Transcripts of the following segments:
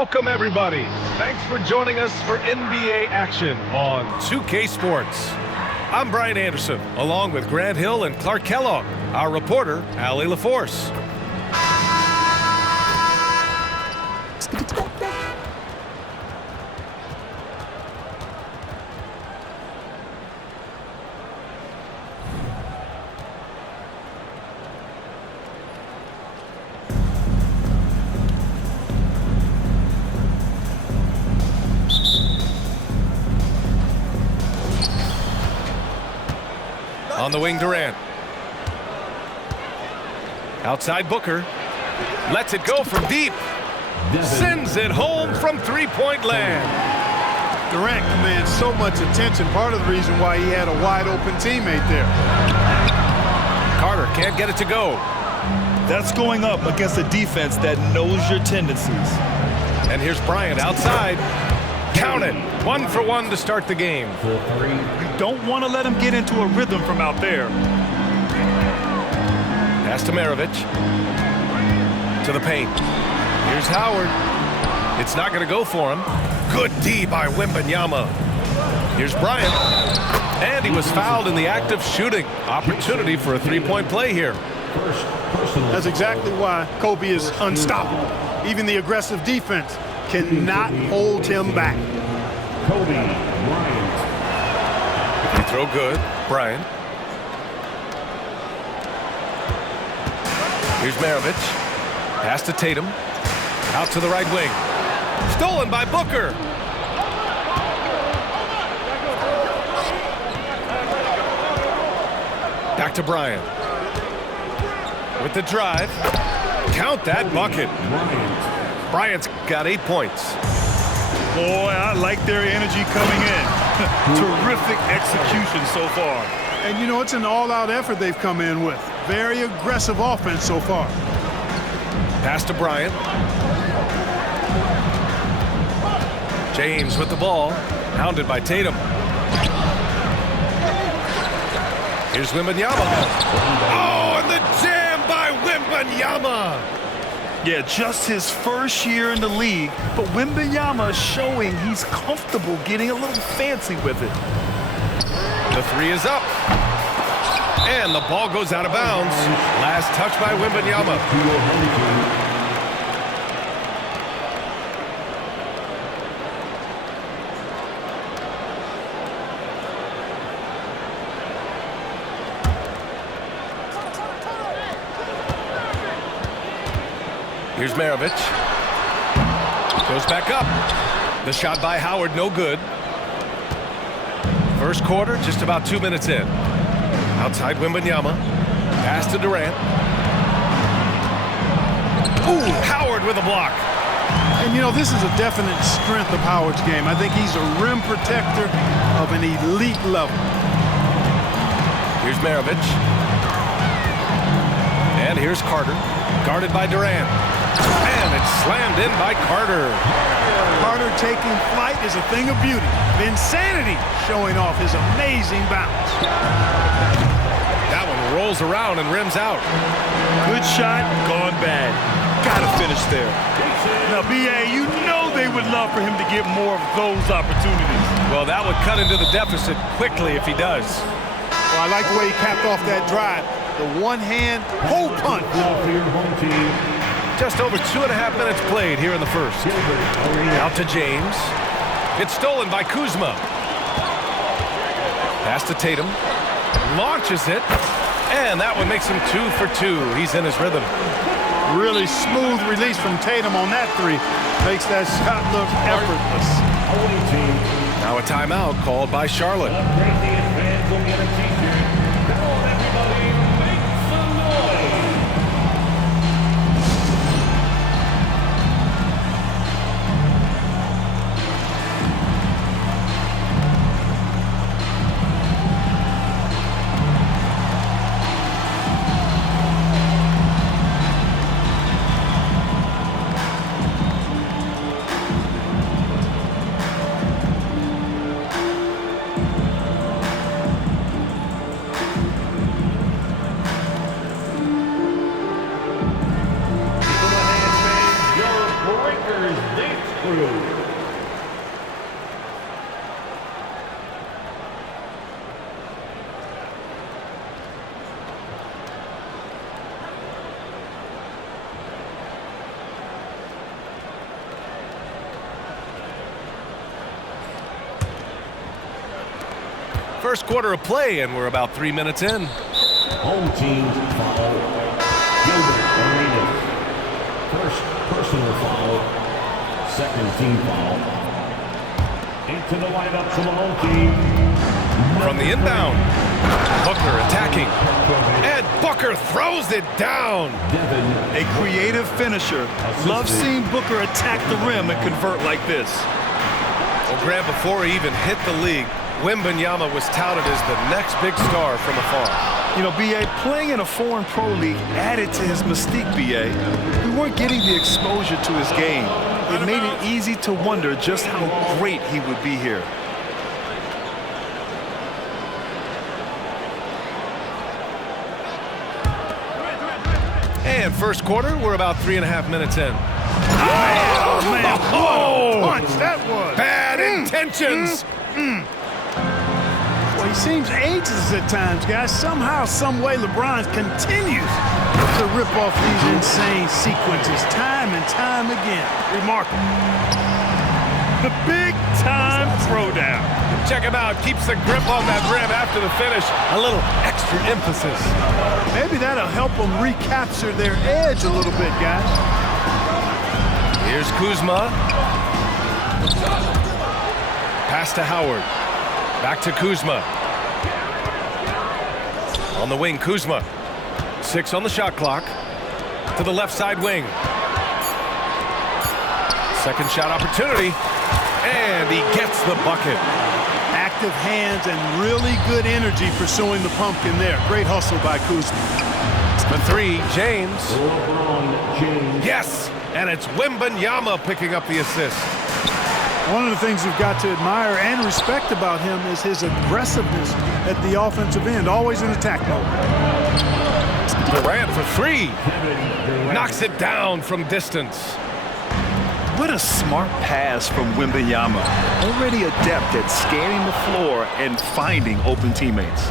Welcome, everybody. Thanks for joining us for NBA action on 2K Sports. I'm Brian Anderson, along with Grant Hill and Clark Kellogg. Our reporter, Allie LaForce. On the wing, Durant. Outside Booker. Lets it go from deep. Sends it home from three-point land. Durant commands so much attention. Part of the reason why he had a wide-open teammate there. Carter can't get it to go. That's going up against a defense that knows your tendencies. And here's Bryant outside. Count it. 1 for 1 to start the game. You don't want to let him get into a rhythm from out there. Pass to Maravich. To the paint. Here's Howard. It's not going to go for him. Good D by Wembanyama. Here's Bryant. And he was fouled in the act of shooting. Opportunity for a three-point play here. That's exactly why Kobe is unstoppable. Even the aggressive defense cannot hold him back. Kobe Bryant. Free throw good. Bryant. Here's Maravich. Pass to Tatum. Out to the right wing. Stolen by Booker. Back to Bryant. With the drive. Count that bucket. Bryant's got 8 points. Boy, I like their energy coming in. Terrific execution so far. And you know, it's an all-out effort they've come in with. Very aggressive offense so far. Pass to Bryant. James with the ball. Hounded by Tatum. Here's Wembanyama. Oh, and the jam by Wembanyama. Yeah, just his first year in the league, but Wembanyama showing he's comfortable getting a little fancy with it. The three is up. And the ball goes out of bounds. Last touch by Wembanyama. Here's Maravich. Goes back up. The shot by Howard, no good. First quarter, just about 2 minutes in. Outside Wembanyama. Pass to Durant. Ooh, Howard with a block. And you know, this is a definite strength of Howard's game. I think he's a rim protector of an elite level. Here's Maravich. And here's Carter. Guarded by Durant. And it's slammed in by Carter. Carter taking flight is a thing of beauty. Insanity showing off his amazing bounce. That one rolls around and rims out. Good shot, gone bad. Gotta finish there. Now, B.A., you know they would love for him to get more of those opportunities. Well, that would cut into the deficit quickly if he does. Well, I like the way he capped off that drive. The one-hand hole punch. Just over 2.5 minutes played here in the first. Out to James. It's stolen by Kuzma. Pass to Tatum. Launches it. And that one makes him 2 for 2. He's in his rhythm. Really smooth release from Tatum on that three. Makes that shot look effortless. Now a timeout called by Charlotte. First quarter of play, and we're about 3 minutes in. Home team foul. Gilbert Arenas. First personal foul. Second team foul. Into the lineup from the home team. From the inbound, Booker attacking. And Booker throws it down. A creative finisher. Love seeing Booker attack the rim and convert like this. Well, Grant, before he even hit the league, Wembanyama was touted as the next big star from afar. You know, B.A., playing in a foreign pro league added to his mystique, B.A. We weren't getting the exposure to his game. It made it easy to wonder just how great he would be here. And first quarter, we're about 3.5 minutes in. Oh, man, Oh! what a punch that was. Bad intentions. Well, he seems ageless at times, guys. Somehow, some way, LeBron continues to rip off these insane sequences time and time again. Remarkable. The big-time throwdown. Check him out. Keeps the grip on that rim after the finish. A little extra emphasis. Maybe that'll help them recapture their edge a little bit, guys. Here's Kuzma. Pass to Howard. Back to Kuzma. On the wing, Kuzma. 6 on the shot clock. To the left side wing. Second shot opportunity. And he gets the bucket. Active hands and really good energy pursuing the pumpkin there. Great hustle by Kuzma. The 3, James. LeBron James. Yes! And it's Wembanyama picking up the assist. One of the things you've got to admire and respect about him is his aggressiveness at the offensive end, always in attack mode. Durant for 3. Knocks it down from distance. What a smart pass from Wembanyama. Already adept at scanning the floor and finding open teammates.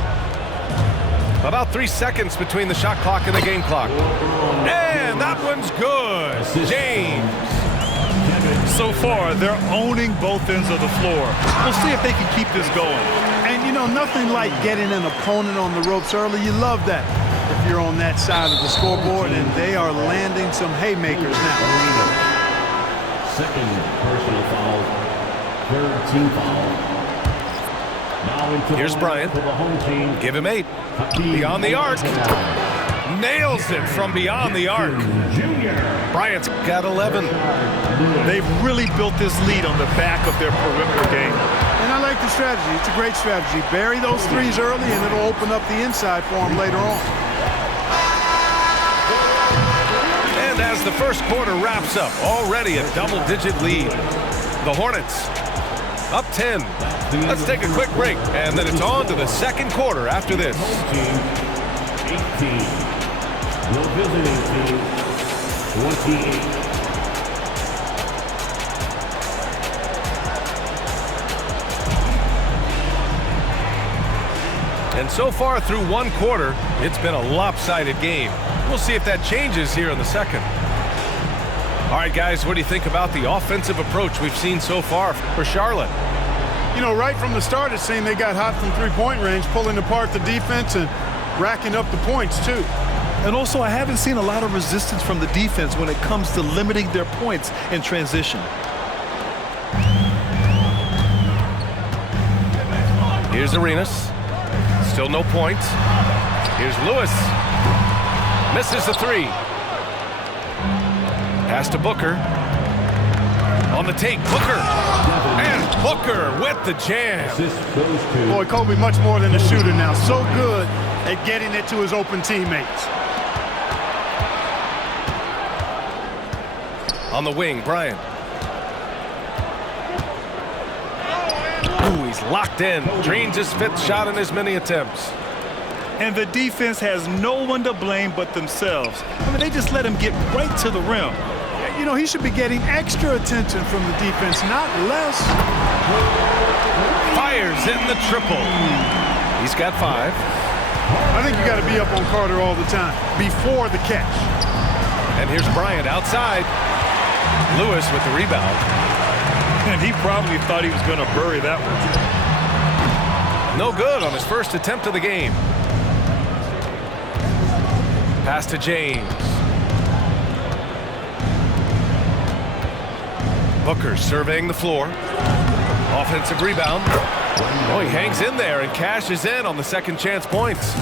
About 3 seconds between the shot clock and the game clock. And that one's good. James. So far, they're owning both ends of the floor. We'll see if they can keep this going. And, you know, nothing like getting an opponent on the ropes early. You love that if you're on that side of the scoreboard, and they are landing some haymakers now. Second personal foul. Third team foul. Now into Here's the Bryant. for the home team. Give him 8. Beyond the arc. Nails it from beyond the arc. Bryant's got 11. They've really built this lead on the back of their perimeter game. And I like the strategy. It's a great strategy. Bury those threes early, and it'll open up the inside for them later on. And as the first quarter wraps up, already a double-digit lead. The Hornets up 10. Let's take a quick break, and then it's on to the second quarter after this. Team 18. Your visiting team 28. And so far through one quarter, it's been a lopsided game. We'll see if that changes here in the second. All right, guys, what do you think about the offensive approach we've seen so far for Charlotte? You know, right from the start, it seemed they got hot from three-point range, pulling apart the defense and racking up the points, too. And also, I haven't seen a lot of resistance from the defense when it comes to limiting their points in transition. Here's Arenas. Still no points. Here's Lewis. Misses the 3. Pass to Booker. On the take, Booker. And Booker with the jam. Boy, Kobe much more than a shooter now. So good at getting it to his open teammates. On the wing, Bryant. Ooh, he's locked in. Drains his 5th shot in as many attempts. And the defense has no one to blame but themselves. I mean, they just let him get right to the rim. You know, he should be getting extra attention from the defense, not less. Fires in the triple. He's got 5. I think you got to be up on Carter all the time, before the catch. And here's Bryant outside. Lewis with the rebound. And he probably thought he was going to bury that one. No good on his first attempt of the game. Pass to James. Booker surveying the floor. Offensive rebound. Oh, he hangs in there and cashes in on the second chance points.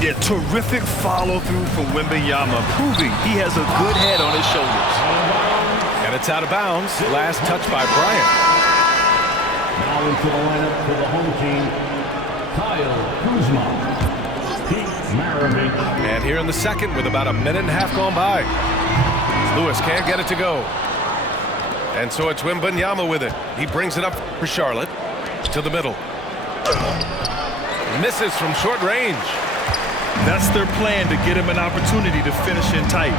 Yeah, terrific follow-through from Wembanyama, proving he has a good head on his shoulders. And it's out of bounds. Last touch by Bryant. Now into the lineup for the home team, Kyle Kuzma, Pete Maravich. And here in the second with about a minute and a half gone by. Lewis can't get it to go. And so it's Wembanyama with it. He brings it up for Charlotte to the middle. Misses from short range. That's their plan, to get him an opportunity to finish in tight.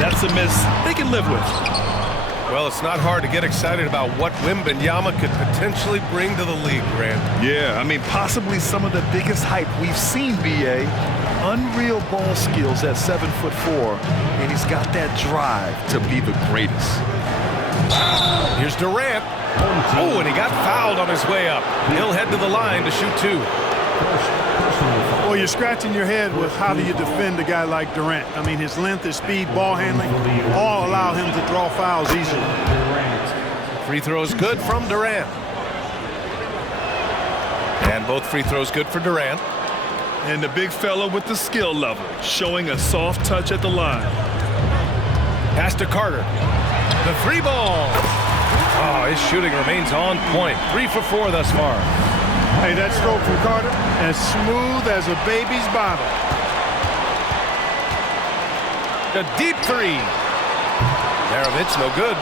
That's a miss they can live with. Well, it's not hard to get excited about what Wembanyama could potentially bring to the league, Grant. Yeah, I mean, possibly some of the biggest hype we've seen, B.A. Unreal ball skills at 7'4", and he's got that drive to be the greatest. Here's Durant. Oh, and he got fouled on his way up. He'll head to the line to shoot two. Well, you're scratching your head with how do you defend a guy like Durant. I mean, his length, his speed, ball handling, all allow him to draw fouls easily. Free throws good from Durant. And both free throws good for Durant. And the big fella with the skill level, showing a soft touch at the line. Pass to Carter. The three ball. Oh, his shooting remains on point. 3 for 4 thus far. Hey, that stroke from Carter, as smooth as a baby's bottle. A deep three. Maravich, no good.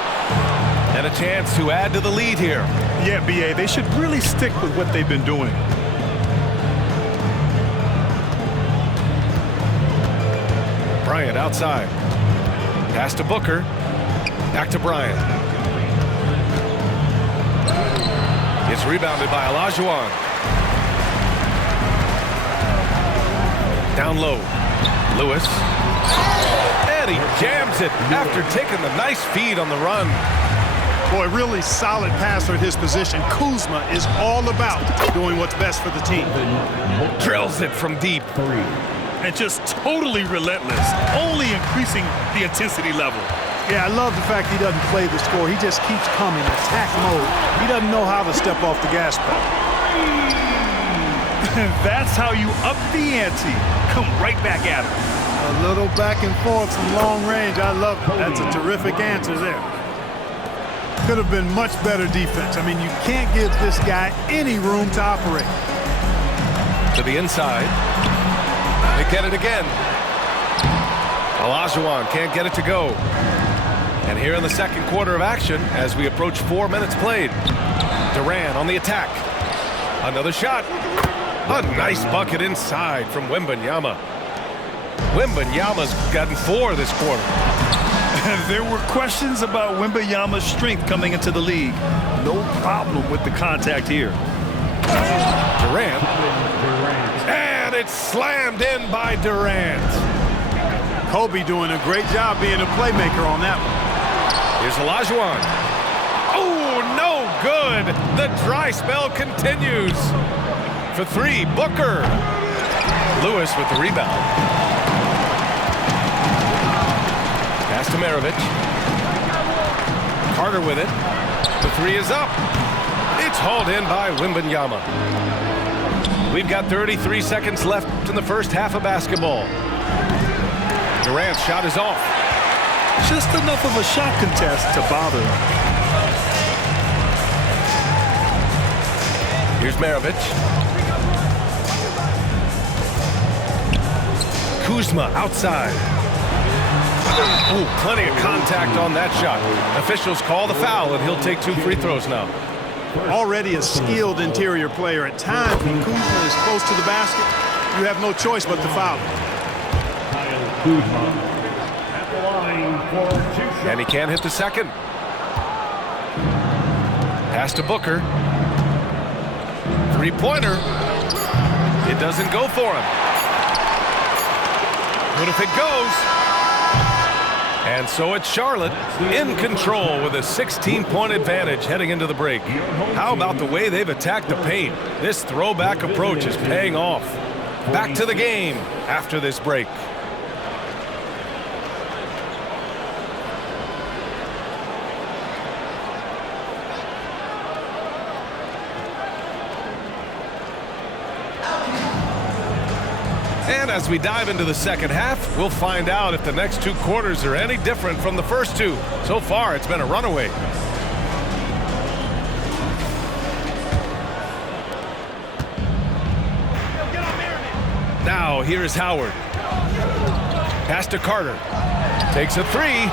And a chance to add to the lead here. Yeah, B.A., they should really stick with what they've been doing. Bryant outside. Pass to Booker. Back to Bryant. It's rebounded by Olajuwon. Down low. Lewis. And he jams it after taking the nice feed on the run. Boy, really solid passer at his position. Kuzma is all about doing what's best for the team. Drills it from deep. And just totally relentless, only increasing the intensity level. Yeah, I love the fact he doesn't play the score. He just keeps coming, attack mode. He doesn't know how to step off the gas pedal. That's how you up the ante. Come right back at him. A little back and forth from long range. I love it. That's a terrific answer there. Could have been much better defense. I mean, you can't give this guy any room to operate. To the inside. They get it again. Olajuwon can't get it to go. And here in the second quarter of action, as we approach 4 minutes played, Durant on the attack. Another shot. A nice bucket inside from Wembanyama. Wembanyama's gotten 4 this quarter. There were questions about Wembanyama's strength coming into the league. No problem with the contact here. Durant. And it's slammed in by Durant. Kobe doing a great job being a playmaker on that one. Here's Olajuwon. Oh, no good. The dry spell continues. For 3, Booker. Lewis with the rebound. Pass to Maravich. Carter with it. The 3 is up. It's hauled in by Wembanyama. We've got 33 seconds left in the first half of basketball. Durant's shot is off. Just enough of a shot contest to bother him. Here's Maravich. Kuzma outside. Oh, plenty of contact on that shot. Officials call the foul, and he'll take 2 free throws now. Already a skilled interior player. At times, when Kuzma is close to the basket, you have no choice but to foul him. At the line for 2 shots. And he can't hit the second. Pass to Booker. Three-pointer. It doesn't go for him. But if it goes, And so it's Charlotte in control with a 16-point advantage heading into the break. How about the way they've attacked the paint? This throwback approach is paying off. Back to the game after this break. And as we dive into the second half, we'll find out if the next 2 quarters are any different from the first 2. So far, it's been a runaway. Now, here's Howard. Pass to Carter. Takes a 3.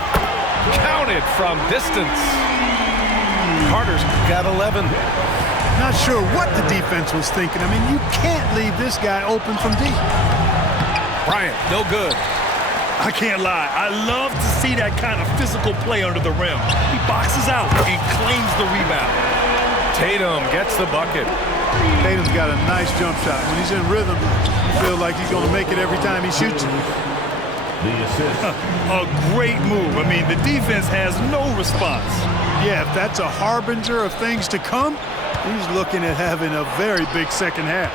Counted from distance. Carter's got 11. Not sure what the defense was thinking. I mean, you can't leave this guy open from deep. Bryant, no good. I can't lie. I love to see that kind of physical play under the rim. He boxes out and claims the rebound. Tatum gets the bucket. Tatum's got a nice jump shot. When he's in rhythm, you feel like he's going to make it every time he shoots it. The assist. A great move. I mean, the defense has no response. Yeah, if that's a harbinger of things to come, he's looking at having a very big second half.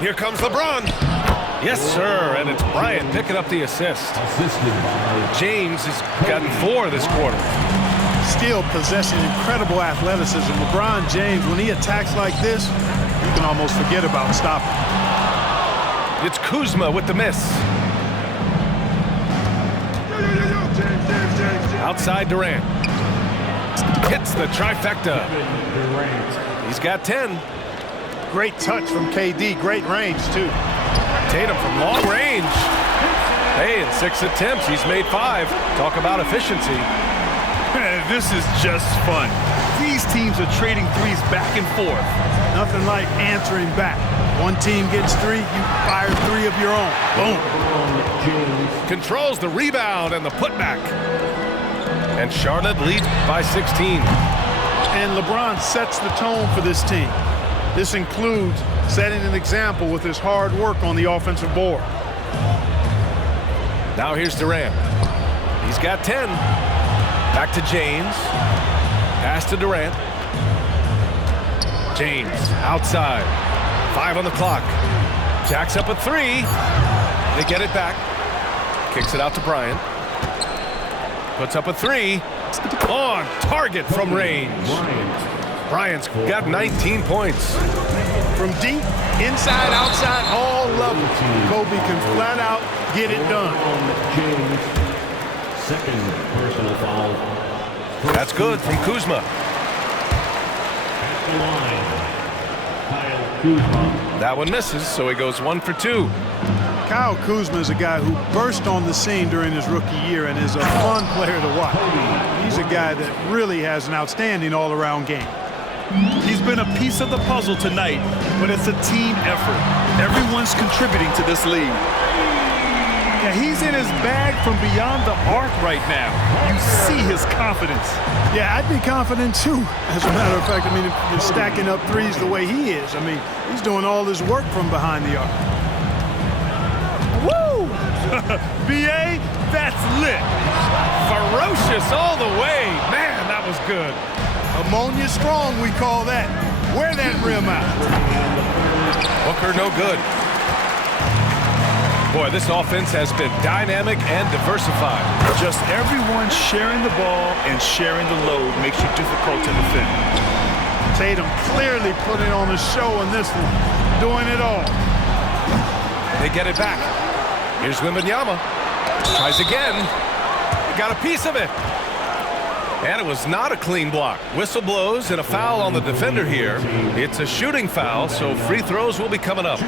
Here comes LeBron. Yes, sir, and it's Bryant picking up the assist. Assisted by James has gotten 4 this quarter. Still possessing incredible athleticism. LeBron James, when he attacks like this, you can almost forget about stopping. It's Kuzma with the miss. Outside Durant. Hits the trifecta. He's got 10. Great touch from KD. Great range, too. Tatum from long range. Hey, in 6 attempts, he's made 5. Talk about efficiency. Man, this is just fun. These teams are trading threes back and forth. Nothing like answering back. One team gets 3, you fire 3 of your own. Boom. Controls the rebound and the putback. And Charlotte leads by 16. And LeBron sets the tone for this team. This includes setting an example with his hard work on the offensive board. Now here's Durant. He's got 10. Back to James. Pass to Durant. James outside. 5 on the clock. Jacks up a 3. They get it back. Kicks it out to Bryant. Puts up a 3. On target from range. Bryant's got 19 points. From deep, inside, outside, all levels, Kobe can flat out get it done. James. Second personal foul. That's good from Kuzma. At the line, Kyle Kuzma. That one misses, so he goes 1 for 2. Kyle Kuzma is a guy who burst on the scene during his rookie year and is a fun player to watch. He's a guy that really has an outstanding all-around game. He's been a piece of the puzzle tonight, but it's a team effort. Everyone's contributing to this lead. Yeah, he's in his bag from beyond the arc right now. You see his confidence. Yeah, I'd be confident too. As a matter of fact, I mean, if you're stacking up threes the way he is, I mean, he's doing all his work from behind the arc. Woo! BA, that's lit. Ferocious all the way. Man, that was good. Ammonia strong, we call that. Wear that rim out. Booker no good. Boy, this offense has been dynamic and diversified. Just everyone sharing the ball and sharing the load makes you difficult to defend. Tatum clearly putting on a show in this one, doing it all. They get it back. Here's Wembanyama. Tries again. Got a piece of it. And it was not a clean block. Whistle blows and a foul on the defender here. It's a shooting foul, so free throws will be coming up.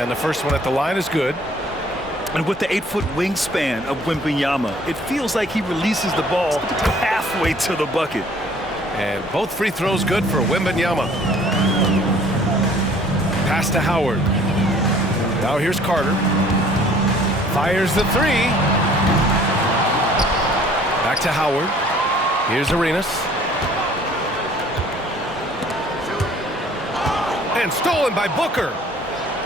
And the first one at the line is good. And with the 8-foot wingspan of Wembanyama, it feels like he releases the ball halfway to the bucket. And both free throws good for Wembanyama. Pass to Howard. Now here's Carter. Fires the 3. Back to Howard. Here's Arenas. And stolen by Booker.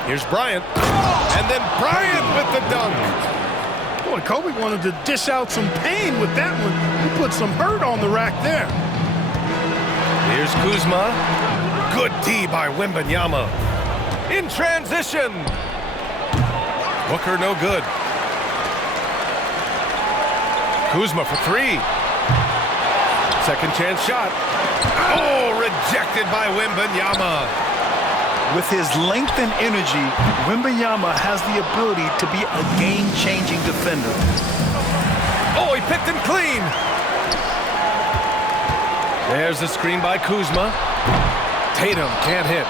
Here's Bryant. And then Bryant with the dunk. Boy, Kobe wanted to dish out some pain with that one. He put some hurt on the rack there. Here's Kuzma. Good D by Wembanyama. In transition. Booker no good. Kuzma for three. Second chance shot. Oh, rejected by Wembanyama. With his length and energy, Wembanyama has the ability to be a game-changing defender. Oh, he picked him clean. There's a screen by Kuzma. Tatum can't hit.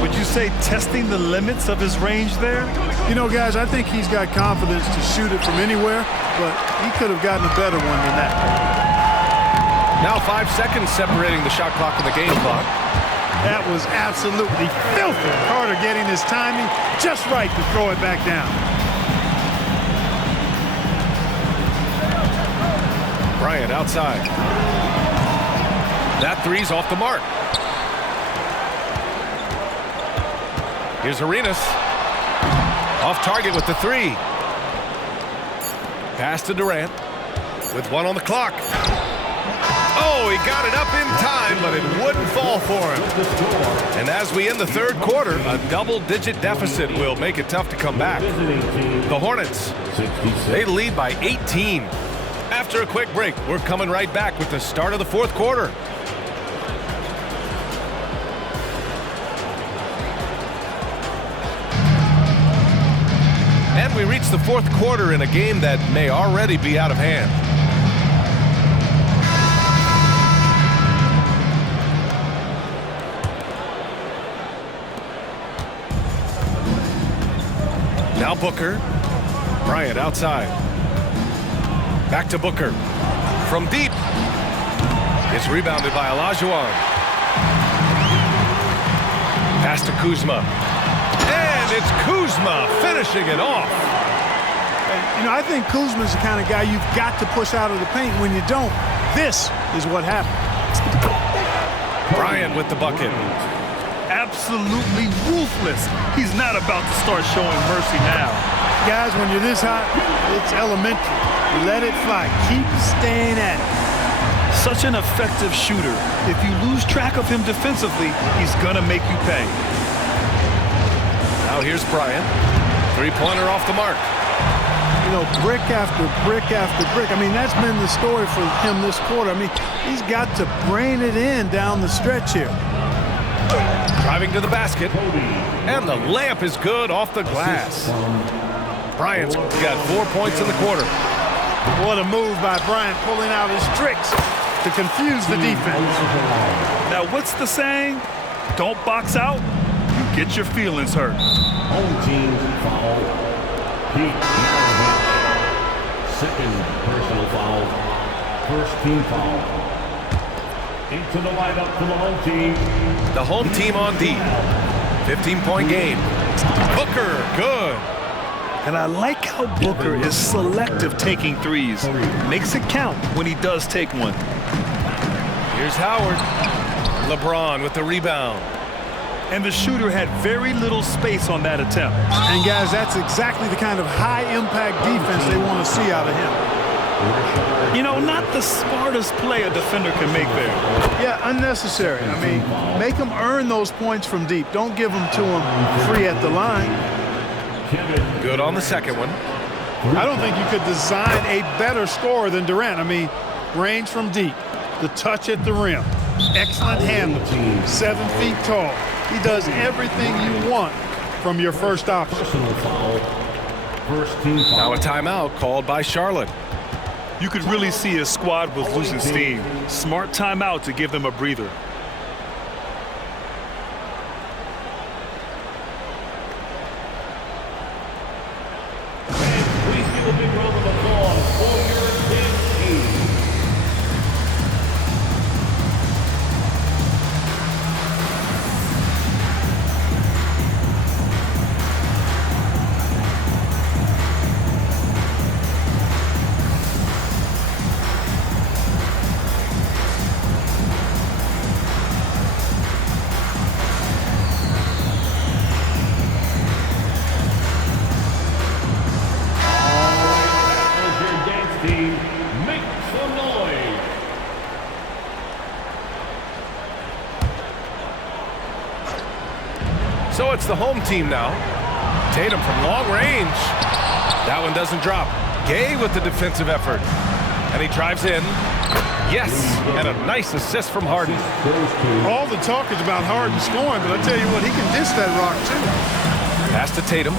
Would you say testing the limits of his range there? You know, guys, I think he's got confidence to shoot it from anywhere, but he could have gotten a better one than that. Now 5 seconds separating the shot clock and the game clock. That was absolutely filthy. Carter getting his timing just right to throw it back down. Bryant outside. That three's off the mark. Here's Arenas. Off target with the three. Pass to Durant with one on the clock. Oh, he got it up in time, but it wouldn't fall for him. And as we end the third quarter, a double-digit deficit will make it tough to come back. The Hornets, they lead by 18. After a quick break, we're coming right back with the start of the fourth quarter. And we reach the fourth quarter in a game that may already be out of hand. Now Booker. Bryant outside. Back to Booker. From deep. It's rebounded by Olajuwon. Pass to Kuzma. And it's Kuzma finishing it off. You know, I think Kuzma's the kind of guy you've got to push out of the paint. When you don't, this is what happens. Bryant with the bucket. Absolutely ruthless. He's not about to start showing mercy now. Guys, when you're this hot, it's elementary. Let it fly. Keep staying at it. Such an effective shooter. If you lose track of him defensively, he's gonna make you pay. Now here's Bryant. Three-pointer off the mark. You know, brick after brick after brick. I mean, that's been the story for him this quarter. I mean, he's got to brain it in down the stretch here. Driving to the basket. And the layup is good off the glass. Bryant's got 4 points in the quarter. What a move by Bryant, pulling out his tricks to confuse the defense. Now, what's the saying? Don't box out, you get your feelings hurt. Home team foul. Pete Maravich. Second personal foul. First team foul. Into the lineup for the home team. The home team on D. 15-point game. Booker, good. And I like how Booker is selective taking threes. Makes it count when he does take one. Here's Howard. LeBron with the rebound. And the shooter had very little space on that attempt. And guys, that's exactly the kind of high-impact defense they want to see out of him. You know, not the smartest play a defender can make there. Yeah, unnecessary. I mean, make them earn those points from deep. Don't give them to them free at the line. Good on the second one. I don't think you could design a better scorer than Durant. I mean, range from deep, the touch at the rim, excellent handle, 7 feet tall. He does everything you want from your first option. Now a timeout called by Charlotte. You could really see his squad was losing steam. Smart timeout to give them a breather. So it's the home team now. Tatum from long range. That one doesn't drop. Gay with the defensive effort. And he drives in. Yes, and a nice assist from Harden. All the talk is about Harden scoring, but I tell you what, he can dish that rock too. Pass to Tatum.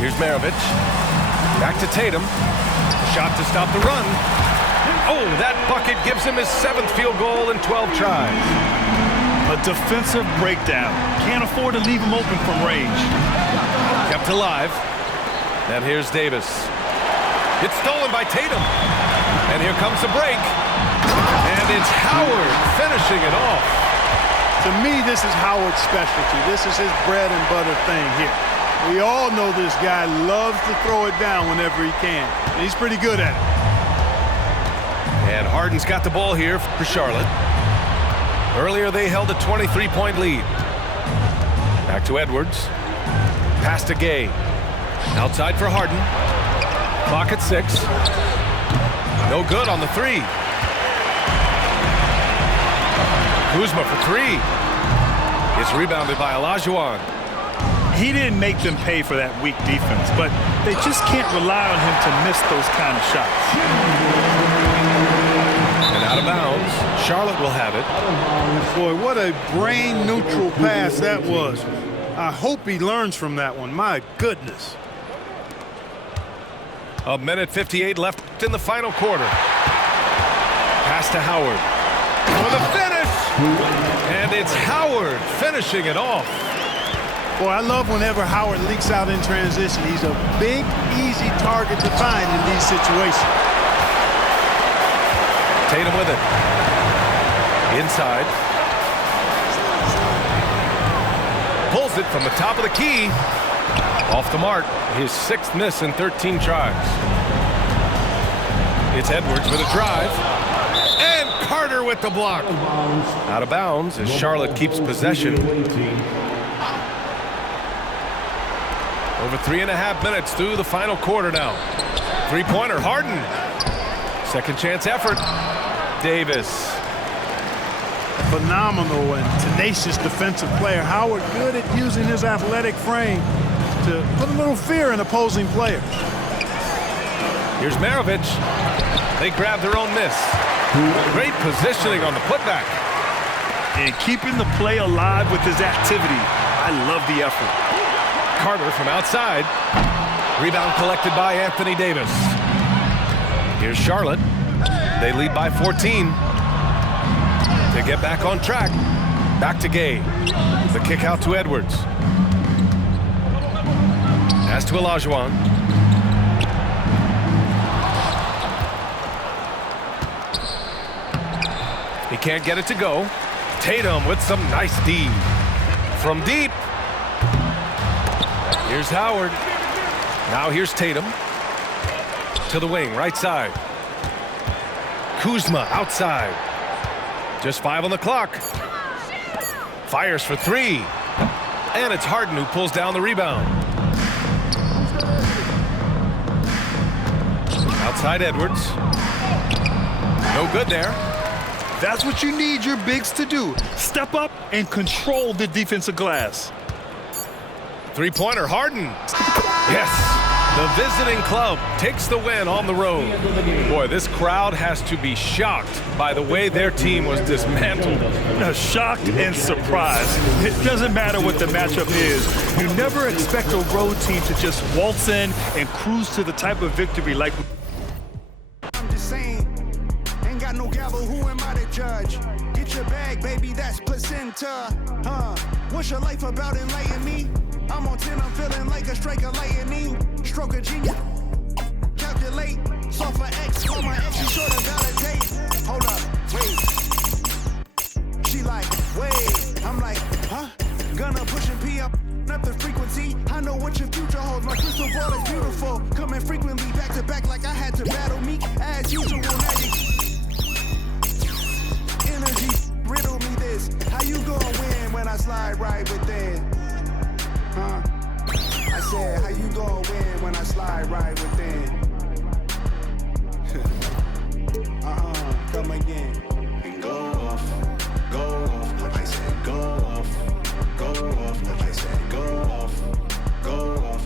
Here's Maravich. Back to Tatum. Shot to stop the run. Oh, that bucket gives him his 7th field goal in 12 tries. A defensive breakdown. Can't afford to leave him open from range. Kept alive. And here's Davis. It's stolen by Tatum. And here comes the break. And it's Howard finishing it off. To me, this is Howard's specialty. This is his bread and butter thing here. We all know this guy loves to throw it down whenever he can. And he's pretty good at it. And Harden's got the ball here for Charlotte. Earlier, they held a 23-point lead. Back to Edwards. Pass to Gay. Outside for Harden. Clock at 6. No good on the 3. Kuzma for 3. It's rebounded by Olajuwon. He didn't make them pay for that weak defense, but they just can't rely on him to miss those kind of shots. And out of bounds. Charlotte will have it. Boy, what a brain-neutral pass that was. I hope he learns from that one. My goodness. A minute 58 left in the final quarter. Pass to Howard. For the finish! And it's Howard finishing it off. Boy, I love whenever Howard leaks out in transition. He's a big, easy target to find in these situations. Tatum with it. Inside. Pulls it from the top of the key. Off the mark. His 6th miss in 13 tries. It's Edwards with a drive. And Carter with the block. Out of bounds as Charlotte keeps possession. Over 3.5 minutes through the final quarter now. 3-pointer, Harden. Second chance effort. Davis. Phenomenal and tenacious defensive player. Howard good at using his athletic frame to put a little fear in opposing players. Here's Maravich. They grab their own miss. Great positioning on the putback. And keeping the play alive with his activity. I love the effort. Carter from outside. Rebound collected by Anthony Davis. Here's Charlotte. They lead by 14. They get back on track. Back to Gay. The kick out to Edwards. Pass to Olajuwon. He can't get it to go. Tatum with some nice D. From deep. Here's Howard. Now here's Tatum. To the wing, right side. Kuzma outside. Just 5 on the clock. Fires for 3. And it's Harden who pulls down the rebound. Outside Edwards. No good there. That's what you need your bigs to do. Step up and control the defensive glass. 3-pointer, Harden. Yes, the visiting club takes the win on the road. Boy, this crowd has to be shocked by the way their team was dismantled. Shocked and surprised. It doesn't matter what the matchup is. You never expect a road team to just waltz in and cruise to the type of victory like... I'm just saying, ain't got no gavel, who am I to judge? Get your bag, baby, that's placenta. What's your life about, enlighten me? I'm on 10, I'm feeling like a strike of lightning. Stroke of genius. Calculate. Solve for X. For my X, you sure to validate. Hold up, wait. She like, wait. I'm like, huh? Gonna push and pee up the frequency. I know what your future holds. My crystal ball is beautiful. Coming frequently back to back like I had to battle me. As usual, magic. Energy, riddle me this. How you gonna win when I slide right within? I said, how you gonna win when I slide right within? Come again.